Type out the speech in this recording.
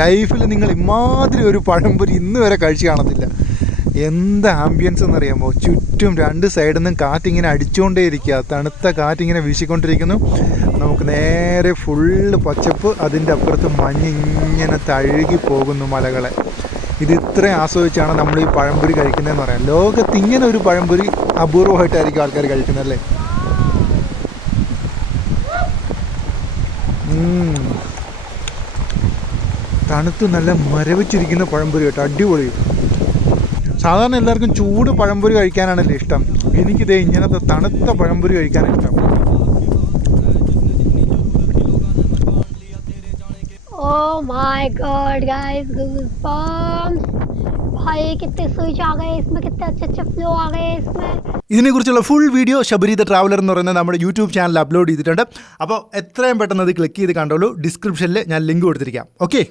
ലൈഫിൽ നിങ്ങൾ ഇമാതിരി ഒരു പഴംപൊരി ഇന്ന് വരെ കഴിച്ച് കാണത്തില്ല. എന്ത് ആംബിയൻസ് എന്നറിയാമോ? ചുറ്റും രണ്ട് സൈഡിൽ നിന്നും കാറ്റിങ്ങനെ അടിച്ചുകൊണ്ടേയിരിക്കുക, തണുത്ത കാറ്റിങ്ങനെ വീശിക്കൊണ്ടിരിക്കുന്നു. നമുക്ക് നേരെ ഫുള്ള് പച്ചപ്പ്, അതിൻ്റെ അപ്പുറത്ത് മഞ്ഞിങ്ങനെ തഴുകി പോകുന്നു മലകളെ. ഇത് ഇത്രയും ആസ്വദിച്ചാണ് നമ്മൾ ഈ പഴംപൊരി കഴിക്കുന്നതെന്ന് പറയാം. ലോകത്ത് ഇങ്ങനെ ഒരു പഴംപൊരി അപൂർവമായിട്ടായിരിക്കും ആൾക്കാർ കഴിക്കുന്നത് അല്ലേ. തണുത്ത് നല്ല മരവിച്ചിരിക്കുന്ന പഴംപൊരി കേട്ടോ, അടിപൊളി. സാധാരണ എല്ലാവർക്കും ചൂട് പഴംപൊരി കഴിക്കാനാണല്ലോ ഇഷ്ടം. എനിക്കിതേ ഇങ്ങനത്തെ തണുത്ത പഴംപൊരി കഴിക്കാനാണ് ഇഷ്ടം. Oh my god guys, goosebumps. भाई कितने स्विच आ गए इसमें, कितने अच्छे फ्लो आ गए इसमें. ഇതിനെക്കുറിച്ചുള്ള full video Sabari the traveller എന്ന് പറയുന്ന നമ്മുടെ യൂട്യൂബ് ചാനൽ അപ്ലോഡ് ചെയ്തിട്ടുണ്ട്. അപ്പോൾ എത്രയും പെട്ടെന്ന് അത് ക്ലിക്ക് ചെയ്ത് കണ്ടോളൂ. ഡിസ്ക്രിപ്ഷനിൽ ഞാൻ ലിങ്ക് കൊടുത്തിരിക്കാം. ഓക്കെ.